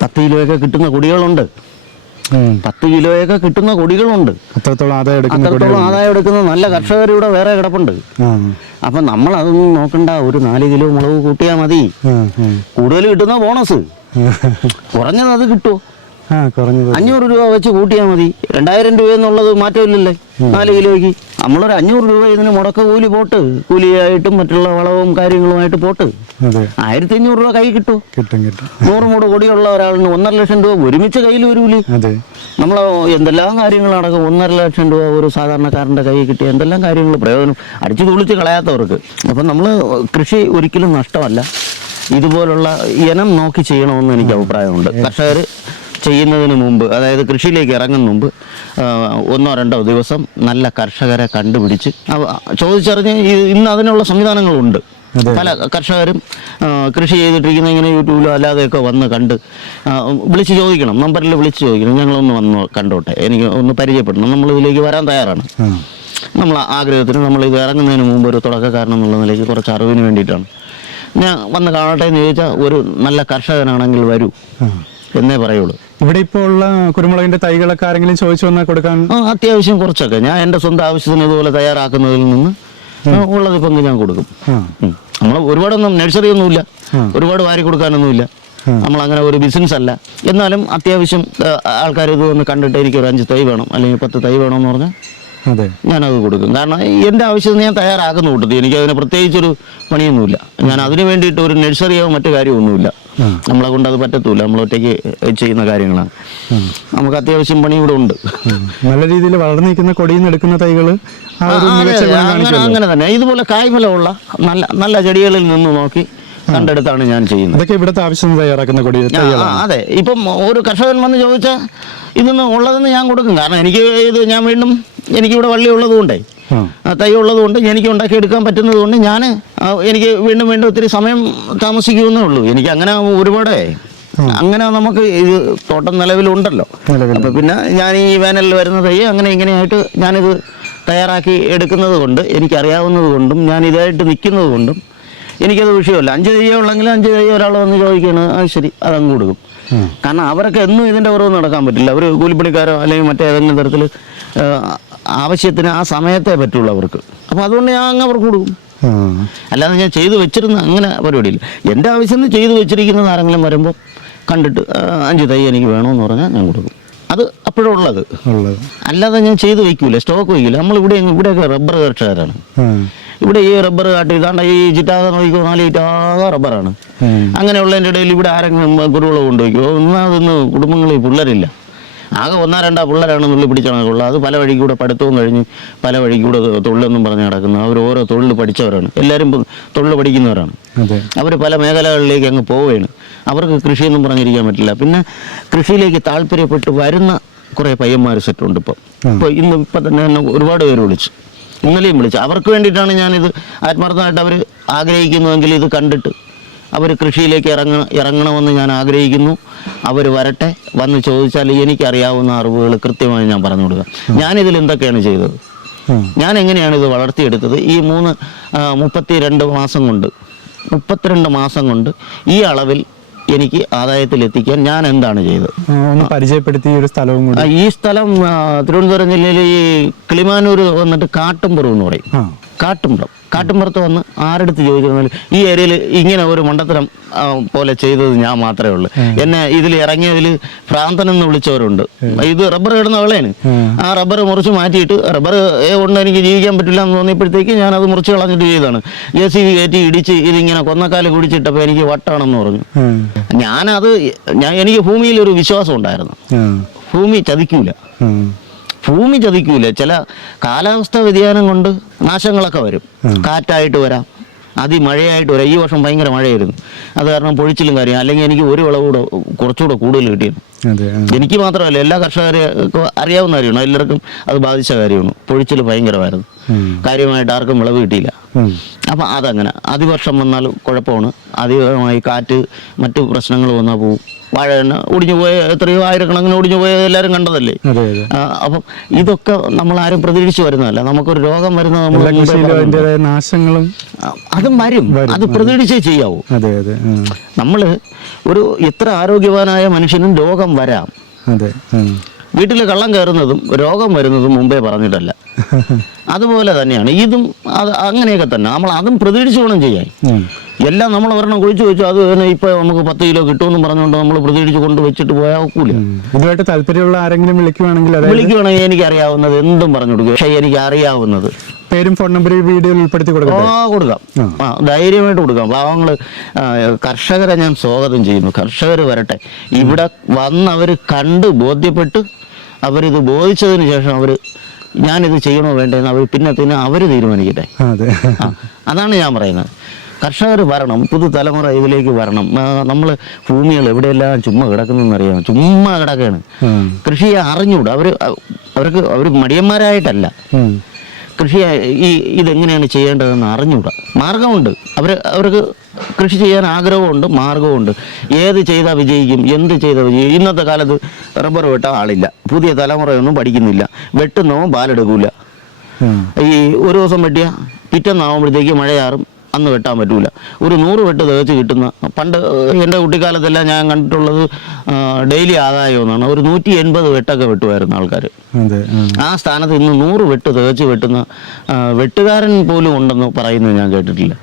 പത്ത് കിലോയൊക്കെ കിട്ടുന്ന കൊടികളുണ്ട്. പത്ത് കിലോയൊക്കെ കിട്ടുന്ന കൊടികളുണ്ട്. അത്രത്തോളം ആദായം എടുക്കുന്ന അത്രത്തോളം ആദായം എടുക്കുന്ന നല്ല കർഷകർ ഇവിടെ വേറെ കിടപ്പുണ്ട്. അപ്പൊ നമ്മൾ അതൊന്നും നോക്കണ്ട ഒരു നാല് കിലോ മുളക് കൂട്ടിയാൽ മതി. കൂടുതൽ കിട്ടുന്ന ബോണസ്. കുറഞ്ഞത് അത് കിട്ടുമോ. അഞ്ഞൂറ് രൂപ വെച്ച് കൂട്ടിയാൽ മതി. രണ്ടായിരം രൂപ എന്നുള്ളത് മാറ്റമില്ലല്ലേ? നാല് കിലോയ്ക്ക്. നമ്മളൊരു അഞ്ഞൂറ് രൂപ ഇതിന് മുടക്ക കൂലി പോട്ട്. കൂലിയായിട്ടും മറ്റുള്ള വളവും കാര്യങ്ങളുമായിട്ട് പോട്ട്. ആയിരത്തി അഞ്ഞൂറ് രൂപ കൈ കിട്ടും. കിട്ടും കിട്ടും. നൂറ് മൂട് കൊടിയുള്ള ഒരാളിന് ഒന്നര ലക്ഷം രൂപ ഒരുമിച്ച് കയ്യിൽ വരൂലേ നമ്മൾ എന്തെല്ലാം കാര്യങ്ങൾ നടക്കും? ഒന്നര ലക്ഷം രൂപ ഒരു സാധാരണക്കാരന്റെ കയ്യിൽ കിട്ടിയ എന്തെല്ലാം കാര്യങ്ങൾ പ്രയോജനം? അടിച്ചു തുളിച്ച് കളയാത്തവർക്ക്. അപ്പം നമ്മൾ കൃഷി ഒരിക്കലും നഷ്ടമല്ല. ഇതുപോലുള്ള ഇനം നോക്കി ചെയ്യണമെന്ന് എനിക്ക് അഭിപ്രായമുണ്ട്. കർഷകർ ചെയ്യുന്നതിന് മുമ്പ് അതായത് കൃഷിയിലേക്ക് ഇറങ്ങുന്ന മുമ്പ് ഒന്നോ രണ്ടോ ദിവസം നല്ല കർഷകരെ കണ്ടുപിടിച്ച് ചോദിച്ചറിഞ്ഞ് ഇന്ന് അതിനുള്ള സംവിധാനങ്ങളുണ്ട്. പല കർഷകരും കൃഷി ചെയ്തിട്ടിരിക്കുന്ന ഇങ്ങനെ യൂട്യൂബിലോ അല്ലാതെയൊക്കെ വന്ന് കണ്ട് വിളിച്ച് ചോദിക്കണം നമ്പറിൽ വിളിച്ച് ചോദിക്കണം ഞങ്ങളൊന്ന് വന്ന് കണ്ടോട്ടെ എനിക്ക് ഒന്ന് പരിചയപ്പെടണം നമ്മൾ ഇതിലേക്ക് വരാൻ തയ്യാറാണ്. നമ്മൾ ആഗ്രഹത്തിന് നമ്മൾ ഇത് ഇറങ്ങുന്നതിന് മുമ്പ് ഒരു തുടക്കക്കാരൻ എന്നുള്ള നിലയ്ക്ക് കുറച്ച് അറിവിന് വേണ്ടിയിട്ടാണ്. ഞാൻ വന്ന് കാണട്ടെ എന്ന് ചോദിച്ചാൽ ഒരു നല്ല കർഷകനാണെങ്കിൽ വരൂ എന്നേ പറയുള്ളൂ. ഇവിടെ ഇപ്പോൾ ഉള്ള കുരുമുളകിന്റെ തൈകളൊക്കെ ആരെങ്കിലും ചോദിച്ചു വന്നാൽ കൊടുക്കാൻ അത്യാവശ്യം കുറച്ചൊക്കെ. ഞാൻ എന്റെ സ്വന്തം ആവശ്യത്തിന് ഇതുപോലെ തയ്യാറാക്കുന്നതിൽ നിന്ന് ഉള്ളത് പങ്ക് ഞാൻ കൊടുക്കും. നമ്മൾ ഒരുപാടൊന്നും നഴ്സറി ഒന്നുമില്ല ഒരുപാട് വാരി കൊടുക്കാനൊന്നുമില്ല. നമ്മൾ അങ്ങനെ ഒരു ബിസിനസ് അല്ല. എന്നാലും അത്യാവശ്യം ആൾക്കാർ ഇത് വന്ന് കണ്ടിട്ട് എനിക്ക് ഒരു അഞ്ച് തൈ വേണം അല്ലെങ്കിൽ പത്ത് തൈ വേണം എന്ന് പറഞ്ഞാൽ ഞാനത് കൊടുക്കും. കാരണം എന്റെ ആവശ്യത്തിന് ഞാൻ തയ്യാറാക്കുന്ന കൂട്ടത്തിൽ. എനിക്ക് അതിന് പ്രത്യേകിച്ചൊരു പണിയൊന്നുമില്ല. ഞാൻ അതിനു വേണ്ടിയിട്ട് ഒരു നഴ്സറിയോ മറ്റു കാര്യമൊന്നുമില്ല. നമ്മളെ കൊണ്ട് അത് പറ്റത്തൂല. നമ്മൾ ഒറ്റയ്ക്ക് ചെയ്യുന്ന കാര്യങ്ങളാണ്. നമുക്ക് അത്യാവശ്യം പണി ഇവിടെ ഉണ്ട്. നല്ല രീതിയിൽ വളർന്നിരിക്കുന്ന കൊടിയിൽ നിന്ന് എടുക്കുന്ന തൈകൾ അങ്ങനെ തന്നെ. ഇതുപോലെ കായ്ഫലമുള്ള നല്ല നല്ല ചെടികളിൽ നിന്ന് നോക്കി കണ്ടെടുത്താണ് ഞാൻ ചെയ്യുന്നത്. അതൊക്കെ ഇവിടുത്തെ ആവശ്യത്തിന് തയ്യാറാക്കുന്ന കൊടി അതെ. ഇപ്പം ഒരു കർഷകൻ വന്ന് ചോദിച്ചാൽ ഇതൊന്നും ഉള്ളതെന്ന് ഞാൻ കൊടുക്കും. കാരണം എനിക്ക് ഇത് ഞാൻ വീണ്ടും എനിക്കിവിടെ വള്ളി ഉള്ളതുകൊണ്ടേ തൈ ഉള്ളതുകൊണ്ട് എനിക്ക് ഉണ്ടാക്കിയെടുക്കാൻ പറ്റുന്നത് കൊണ്ട് ഞാൻ എനിക്ക് വീണ്ടും വീണ്ടും ഒത്തിരി സമയം താമസിക്കുമെന്നേ ഉള്ളൂ. എനിക്ക് അങ്ങനെ ഒരുപാട്. അങ്ങനെ നമുക്ക് ഇത് തോട്ടം നിലവിലുണ്ടല്ലോ. അപ്പൊ പിന്നെ ഞാൻ ഈ വേനലിൽ വരുന്ന തൈ അങ്ങനെ ഇങ്ങനെയായിട്ട് ഞാനിത് തയ്യാറാക്കി എടുക്കുന്നത് കൊണ്ട് എനിക്കറിയാവുന്നത് കൊണ്ടും ഞാൻ ഇതായിട്ട് നിൽക്കുന്നത് കൊണ്ടും എനിക്കത് വിഷയമല്ല. അഞ്ച് തൈ ഉള്ളെങ്കിൽ അഞ്ച് തൈ ഒരാൾ വന്ന് ചോദിക്കുകയാണ് അത് ശരി അതങ്ങ് കൊടുക്കും. കാരണം അവരൊക്കെ എന്നും ഇതിന്റെ കുറവ് നടക്കാൻ പറ്റില്ല. അവർ കൂലിപ്പണിക്കാരോ അല്ലെങ്കിൽ മറ്റേതെങ്കിലും തരത്തിൽ ആവശ്യത്തിന് ആ സമയത്തെ പറ്റുള്ളൂ അവർക്ക്. അപ്പോൾ അതുകൊണ്ട് ഞാൻ അങ്ങ് അവർക്ക് കൊടുക്കും. അല്ലാതെ ഞാൻ ചെയ്തു വെച്ചിരുന്ന അങ്ങനെ പരിപാടിയില്ല. എന്റെ ആവശ്യത്തിന് ചെയ്തു വെച്ചിരിക്കുന്ന ആരെങ്കിലും വരുമ്പോൾ കണ്ടിട്ട് അഞ്ച് തൈ എനിക്ക് വേണമെന്ന് പറഞ്ഞാൽ ഞാൻ കൊടുക്കും. അത് അപ്പോഴുള്ളത് ഉള്ളത്. അല്ലാതെ ഞാൻ ചെയ്തു വെക്കൂല സ്റ്റോക്ക് വയ്ക്കൂല നമ്മൾ ഇവിടെ ഇവിടെയൊക്കെ റബ്ബർ കർഷകരാണ്. ഇവിടെ ഈ റബ്ബർ കാട്ടി ഇതാണ്ട് ഈ ചിറ്റാതെ നോക്കിക്കോ നാല് ചിറ്റാതെ റബ്ബറാണ്. അങ്ങനെയുള്ളതിന്റെ ഇടയിൽ ഇവിടെ ആരെങ്കിലും കുരുവിളവ് കൊണ്ടുപോയിക്കോ? ഒന്നാമതൊന്ന് കുടുംബങ്ങളിൽ പിള്ളേരില്ല. ആകെ ഒന്നാ രണ്ടാ പിള്ളേരാണ് നുള്ളി പിടിച്ചണക്കുള്ളത് അത് പല വഴിക്ക് കൂടെ പഠിത്തവും കഴിഞ്ഞ് പല വഴിക്ക് കൂടെ തൊഴിലെന്നും പറഞ്ഞ് നടക്കുന്നു അവർ ഓരോ തൊഴിൽ പഠിച്ചവരാണ്. എല്ലാവരും തൊഴിൽ പഠിക്കുന്നവരാണ്. അവർ പല മേഖലകളിലേക്ക് അങ്ങ് പോവുകയാണ്. അവർക്ക് കൃഷിയൊന്നും പറഞ്ഞിരിക്കാൻ പറ്റില്ല. പിന്നെ കൃഷിയിലേക്ക് താല്പര്യപ്പെട്ട് വരുന്ന കുറേ പയ്യന്മാർ സെറ്റുണ്ട് ഇപ്പം. ഇപ്പോൾ ഇന്ന് ഇപ്പം തന്നെ ഒരുപാട് പേര് വിളിച്ചു. ഇന്നലെയും വിളിച്ചു. അവർക്ക് വേണ്ടിയിട്ടാണ് ഞാനിത് ആത്മാർത്ഥമായിട്ട് അവർ ആഗ്രഹിക്കുന്നുവെങ്കിൽ ഇത് കണ്ടിട്ട് അവർ കൃഷിയിലേക്ക് ഇറങ്ങ ഇറങ്ങണമെന്ന് ഞാൻ ആഗ്രഹിക്കുന്നു. അവർ വരട്ടെ. വന്ന് ചോദിച്ചാൽ എനിക്കറിയാവുന്ന അറിവുകൾ കൃത്യമായി ഞാൻ പറഞ്ഞു കൊടുക്കാം. ഞാനിതിൽ എന്തൊക്കെയാണ് ചെയ്തത്? ഞാൻ എങ്ങനെയാണ് ഇത് വളർത്തിയെടുത്തത്? ഈ മൂന്ന് മുപ്പത്തി രണ്ട് മാസം കൊണ്ട് മുപ്പത്തിരണ്ട് മാസം കൊണ്ട് ഈ അളവിൽ എനിക്ക് ആദായത്തിൽ എത്തിക്കാൻ ഞാൻ എന്താണ് ചെയ്തത് ഒന്ന് പരിചയപ്പെടുത്തി ഒരു സ്ഥലവും കൂടി. ഈ സ്ഥലം തിരുവനന്തപുരം ജില്ലയിൽ ഈ കിളിമാനൂർ വന്നിട്ട് കാട്ടുംപുറം എന്ന് പറയും. കാട്ടുംപുറം. കാട്ടുംപുറത്ത് വന്ന് ആരെടുത്ത് ചോദിക്കുന്നത് ഈ ഏരിയയിൽ ഇങ്ങനെ ഒരു മണ്ടത്തരം പോലെ ചെയ്തത് ഞാൻ മാത്രമേ ഉള്ളൂ. എന്നെ ഇതിൽ ഇറങ്ങിയതിൽ ഭ്രാന്തൻ എന്ന് വിളിച്ചവരുണ്ട്. ഇത് റബ്ബർ ഇടുന്ന വിളയാണ് ആ റബ്ബർ മുറിച്ച് മാറ്റിയിട്ട് റബ്ബർ കൊണ്ട് എനിക്ക് ജീവിക്കാൻ പറ്റില്ല എന്ന് തോന്നിയപ്പോഴത്തേക്ക് ഞാൻ അത് മുറിച്ച് കളഞ്ഞിട്ട് ചെയ്തതാണ്. ജെ സി ബി കയറ്റി ഇടിച്ച് ഇതിങ്ങനെ കൊന്നക്കാൽ കുടിച്ചിട്ടപ്പോൾ എനിക്ക് വട്ടാണെന്ന് പറഞ്ഞു. ഞാനത് ഞാൻ എനിക്ക് ഭൂമിയിൽ ഒരു വിശ്വാസം ഉണ്ടായിരുന്നു. ഭൂമി ചതിക്കൂല. ഭൂമി ചതിക്കൂല. ചില കാലാവസ്ഥ വ്യതിയാനം കൊണ്ട് നാശങ്ങളൊക്കെ വരും. കാറ്റായിട്ട് വരാം. അതിമഴയായിട്ട് വരാം. ഈ വർഷം ഭയങ്കര മഴയായിരുന്നു. അത് കാരണം പൊഴിച്ചിലും കാര്യം അല്ലെങ്കിൽ എനിക്ക് ഒരു വിളവൂടെ കൂടെ കുറച്ചുകൂടെ കൂടുതൽ കിട്ടിയിരുന്നു. എനിക്ക് മാത്രമല്ല എല്ലാ കർഷകരെയൊക്കെ അറിയാവുന്ന കാര്യമാണ്. എല്ലാവർക്കും അത് ബാധിച്ച കാര്യമാണ്. പൊഴിച്ചിൽ ഭയങ്കരമായിരുന്നു. കാര്യമായിട്ട് ആർക്കും വിളവ് കിട്ടിയില്ല. അപ്പൊ അപ്പം അതങ്ങനെ. അതിവർഷം വന്നാൽ കുഴപ്പമാണ്. അധികമായി കാറ്റ് മറ്റു പ്രശ്നങ്ങൾ വന്നാൽ പോവും. വാഴ തന്നെ ഒടിഞ്ഞു പോയ എത്രയോ ആയിരക്കണക്കിന് ഒടിഞ്ഞു പോയ എല്ലാവരും കണ്ടതല്ലേ? അപ്പം ഇതൊക്കെ നമ്മൾ ആരും പ്രതികരിച്ചു വരുന്നതല്ല. നമുക്കൊരു രോഗം വരുന്നത് നമ്മൾ നാശങ്ങളും അതും വരും. അത് പ്രതീക്ഷിച്ചേ ചെയ്യാവൂ. നമ്മൾ ഒരു എത്ര ആരോഗ്യവാനായ മനുഷ്യനും രോഗം വരാം. അതെ. വീട്ടിൽ കള്ളം കയറുന്നതും രോഗം വരുന്നതും മുമ്പേ പറഞ്ഞിട്ടല്ല. അതുപോലെ തന്നെയാണ്. ഇതും അത് അങ്ങനെയൊക്കെ തന്നെ. നമ്മൾ അതും പ്രതീക്ഷിച്ചു വേണം ചെയ്യാൻ. എല്ലാം നമ്മൾ ഒരെണ്ണം കുഴിച്ചു വെച്ചു. അത് തന്നെ ഇപ്പൊ നമുക്ക് പത്ത് കിലോ കിട്ടുമെന്ന് പറഞ്ഞുകൊണ്ട് നമ്മൾ പ്രതീക്ഷിച്ച് കൊണ്ട് വെച്ചിട്ട് പോയാൽ ഒക്കൂല. ഇതുമായിട്ട് താല്പര്യമുള്ള ആരെങ്കിലും വിളിക്കുവാണെങ്കിൽ വിളിക്കുവാണെങ്കിൽ എനിക്ക് അറിയാവുന്നത് എന്തും പറഞ്ഞു കൊടുക്കും പക്ഷേ എനിക്ക് അറിയാവുന്നത് പേരും ഫോൺ നമ്പറും വീഡിയോയിൽ ഉൾപ്പെടുത്തി ആ കൊടുക്കട്ടെ കൊടുക്കാം. ആ. ധൈര്യമായിട്ട് കൊടുക്കാം. പാവങ്ങൾ കർഷകരെ ഞാൻ സ്വാഗതം ചെയ്യുന്നു. കർഷകർ വരട്ടെ. ഇവിടെ വന്ന് അവർ കണ്ട് ബോധ്യപ്പെട്ട് അവരിത് ബോധിച്ചതിന് ശേഷം അവർ ഞാനിത് ചെയ്യണോ വേണ്ടെന്ന് അവർ പിന്നെ തന്നെ അവർ തീരുമാനിക്കട്ടെ. അതെ. അതാണ് ഞാൻ പറയുന്നത്. കർഷകർ വരണം പുതുതലമുറ ഇതിലേക്ക് വരണം. നമ്മൾ ഭൂമികൾ എവിടെയെല്ലാം ചുമ്മാ കിടക്കുന്നതെന്നറിയാം ചുമ്മാ കിടക്കുകയാണ്. കൃഷിയെ അറിഞ്ഞൂടാ അവർ അവർക്ക് അവർ മടിയന്മാരായിട്ടല്ല. കൃഷി ഈ ഇതെങ്ങനെയാണ് ചെയ്യേണ്ടതെന്ന് അറിഞ്ഞൂടാ മാർഗമുണ്ട് അവർ അവർക്ക് കൃഷി ചെയ്യാൻ ആഗ്രഹമുണ്ട് മാർഗമുണ്ട് ഏത് ചെയ്താൽ വിജയിക്കും എന്ത് ചെയ്താൽ വിജയിക്കും. ഇന്നത്തെ കാലത്ത് റബ്ബർ വെട്ടാൻ ആളില്ല. പുതിയ തലമുറയൊന്നും പഠിക്കുന്നില്ല. വെട്ടുന്നവൻ പാലെടുക്കൂല. ഈ ഈ ഒരു ദിവസം വെട്ടിയ പിറ്റെന്നാവുമ്പോഴത്തേക്ക് മഴയാറും അന്ന് വെട്ടാൻ പറ്റൂല. ഒരു നൂറ് വെട്ട് തികച്ച് കിട്ടുന്ന പണ്ട് എന്റെ കുട്ടിക്കാലത്തെല്ലാം ഞാൻ കണ്ടിട്ടുള്ളത് ഡെയിലി ആദായം എന്നാണ്. ഒരു നൂറ്റി എൺപത് വെട്ടൊക്കെ വെട്ടുമായിരുന്നു ആൾക്കാർ. ആ. സ്ഥാനത്ത് ഇന്ന് നൂറ് വെട്ട് തികച്ച് വെട്ടുന്ന വെട്ടുകാരൻ പോലും ഉണ്ടെന്ന് പറയുന്നത് ഞാൻ കേട്ടിട്ടില്ല.